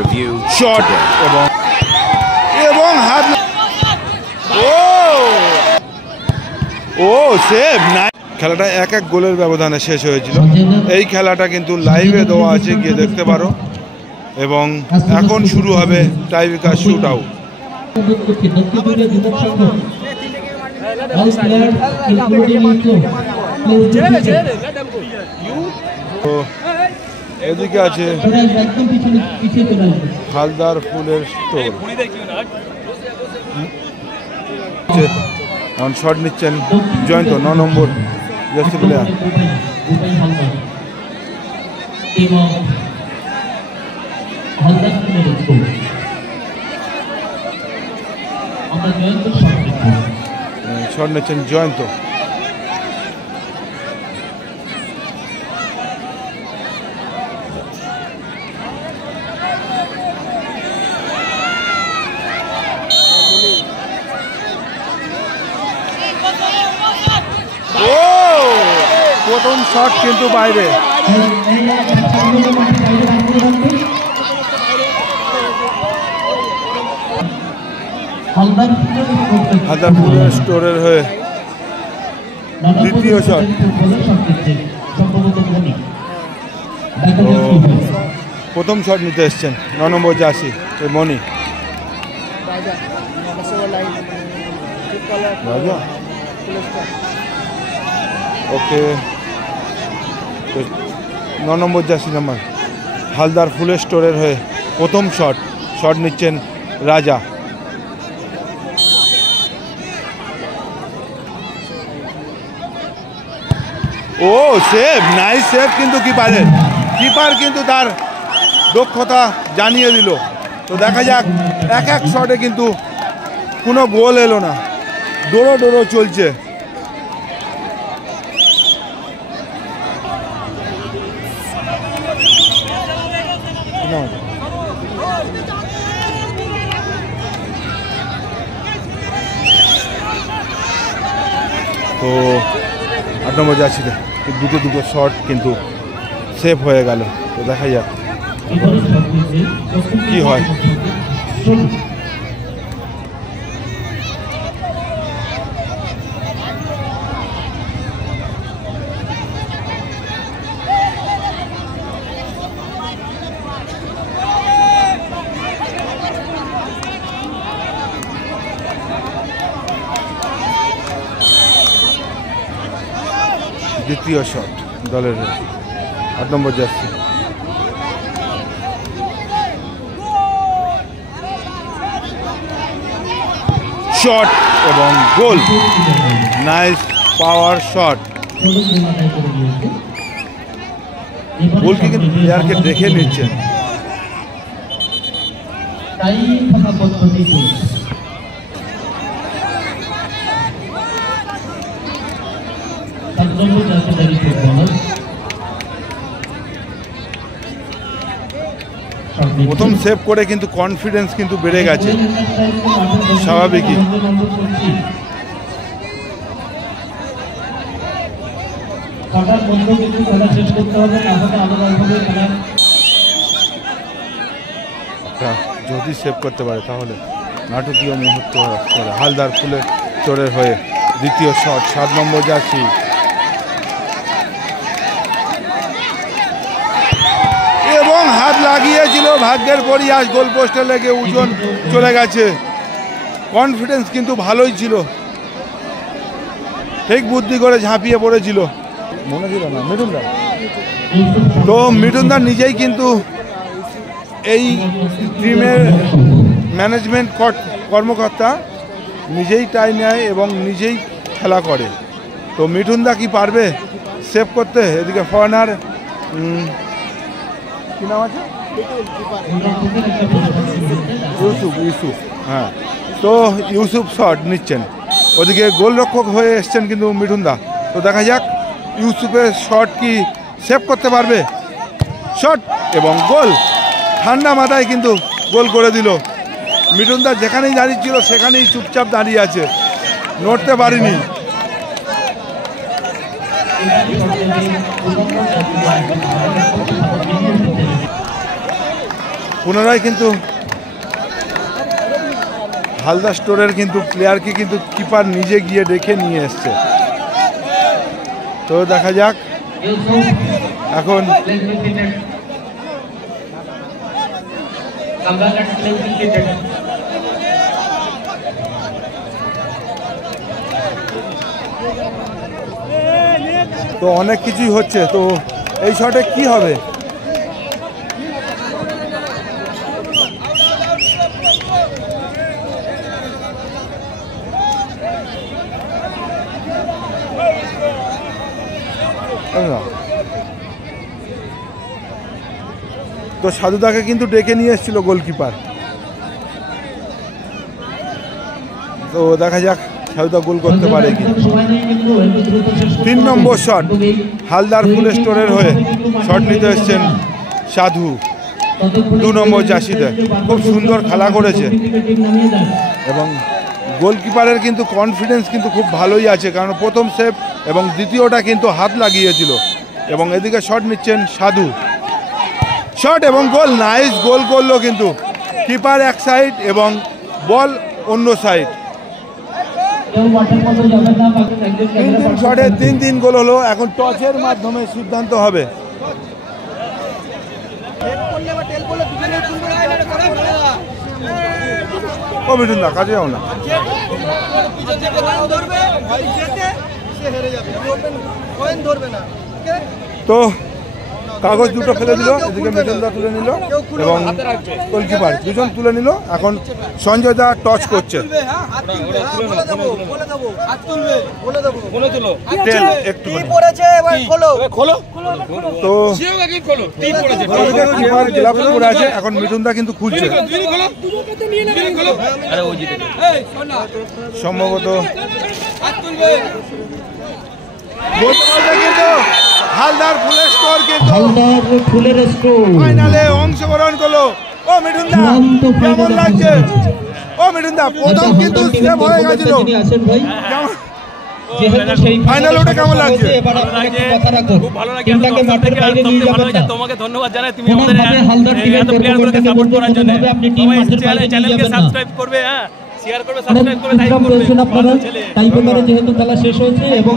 Review shot এবং হাত ও save নাই। খেলাটা 1-1 গোলের ব্যবধানে শেষ হয়েছিল। এই খেলাটা কিন্তু লাইভে দেওয়া আছে, গিয়ে দেখতে পারো। এবং এখন শুরু হবে টাইব্রেকার শুট আউট। এদিকে আছে হালদার ফুলের স্টোর। এখন শট নিচ্ছেন জয়ন্ত, 9 নম্বর জার্সি প্লেয়ার। শট নিচ্ছেন জয়ন্ত। প্রথম শট কিন্তু বাইরে। হালদার ফুলের স্টোরের হয়ে দ্বিতীয় শট। প্রথম শট নিতে এসছেন 9 নম্বর জার্সি মনি। ওকে, 9 নম্বর জার্সি নাম্বার হালদার ফুলের স্টোরের হয়ে প্রথম শট নিচ্ছেন রাজা। ও সেভ, নাইস সেভ কিন্তু কিপার কিন্তু তার দক্ষতা জানিয়ে দিল। তো দেখা যাক, 1-1 শটে কিন্তু কোনো গোল এলো না, ডোরো চলছে। তো 8 নম্বর জার্সিতে দুটো শট কিন্তু সেভ হয়ে গেল। তো দেখা যাক কি হয়। দ্বিতীয় শট দলের 8 নম্বর জার্সি। শট এবং গোল, নাইস পাওয়ার শট। গোলকে কিন্তু প্লেয়ারকে দেখে নিচ্ছেন। প্রথম সেভ করে কিন্তু কনফিডেন্স কিন্তু বেড়ে গেছে, স্বাভাবিকই। যদি সেভ করতে পারে তাহলে নাটকীয় মুহূর্ত করে। হালদার ফুলের চোরের হয়ে দ্বিতীয় শট 7 নম্বর জার্সি। এবং হাত লাগিয়েছিল, ভাগ্যের পরিহাস, গোল পোস্টে লেগে ওজন চলে গেছে। কনফিডেন্স কিন্তু ভালোই ছিল, ঠিক বুদ্ধি করে ঝাঁপিয়ে পড়েছিল, মনে ছিল না মিঠুনদা। তো মিঠুনদা নিজেই কিন্তু এই টিমের ম্যানেজমেন্ট কর্মকর্তা, নিজেই টাই নেয় এবং নিজেই খেলা করে। তো মিঠুনদা কি পারবে সেভ করতে? এদিকে ফরেনার কি নাম আছে, ইউসুফ। হ্যাঁ, তো ইউসুফ শট নিচ্ছেন। ওদিকে গোলরক্ষক হয়ে এসছেন কিন্তু মিঠুনদা। তো দেখা যাক ইউসুফের শট কি সেভ করতে পারবে। শট এবং গোল, ঠান্ডা মাথায় কিন্তু গোল করে দিল। মিঠুনদা যেখানেই দাঁড়িয়ে ছিল সেখানেই চুপচাপ দাঁড়িয়ে আছে, নড়তে পারিনি। পুনরায় কিন্তু হালদার স্টোরের কিন্তু প্লেয়ারকে কিন্তু কিপার নিজে গিয়ে দেখে নিয়ে এসছে। তো দেখা যাক এখন তো অনেক কিছুই হচ্ছে। তো এই শটে কি হবে? তো সাধুদাকে কিন্তু ডেকে নিয়ে এসেছিল গোলকিপার। তো দেখা যাক সাধুদা গোল করতে পারে কি। 3 নম্বর শট হালদার ফুল স্টোরের হয়ে শট নিতে এসছেন সাধু। 2 নম্বর জার্সিতে খুব সুন্দর খেলা করেছে এবং গোলকিপারের কিন্তু কনফিডেন্স কিন্তু খুব ভালোই আছে, কারণ প্রথম সেভ এবং দ্বিতীয়টা কিন্তু হাত লাগিয়েছিল। এবং এদিকে শট নিচ্ছেন সাধু, শট এবং গোল। নাইস গোল করলো কিন্তু কিপার এক সাইড এবং বল অন্য সাইড। 3 শটে 3 গোল হলো। এখন টসের মাধ্যমে সিদ্ধান্ত হবে। ও মিঠুন দা কাজে যাও না। তো কাগজ দুটো ফেলে দিল, এদিকে মিঠুনদা তুলে নিল এবং গোলকিপার দুজন তুলে নিল। এখন সঞ্জয় দা টচ করছে। তো গ্লাভস পরে আছে, এখন মিঠুনদা কিন্তু খুলছে সম্ভবত। কিন্তু হালদার ফুলের স্টোর কিন্তু ফাইনালে অংশগ্রহণ করলো। ও মিঠুনদা কেমন লাগছে? ও মিঠুনদা প্রথম কিন্তু সেভ হয়ে গেছিল, ফাইনাল ওটা কেমন লাগছে? খুব ভালো লাগে। তোমাকে ধন্যবাদ জানাই, তুমি আমাদের এত প্লেয়ারগুলোকে সাপোর্ট করার জন্য। চ্যানেলকে সাবস্ক্রাইব করবে, হ্যাঁ শেয়ার করবে, সাবস্ক্রাইব করে লাইক করবে। যেহেতু খেলা শেষ হয়েছে এবং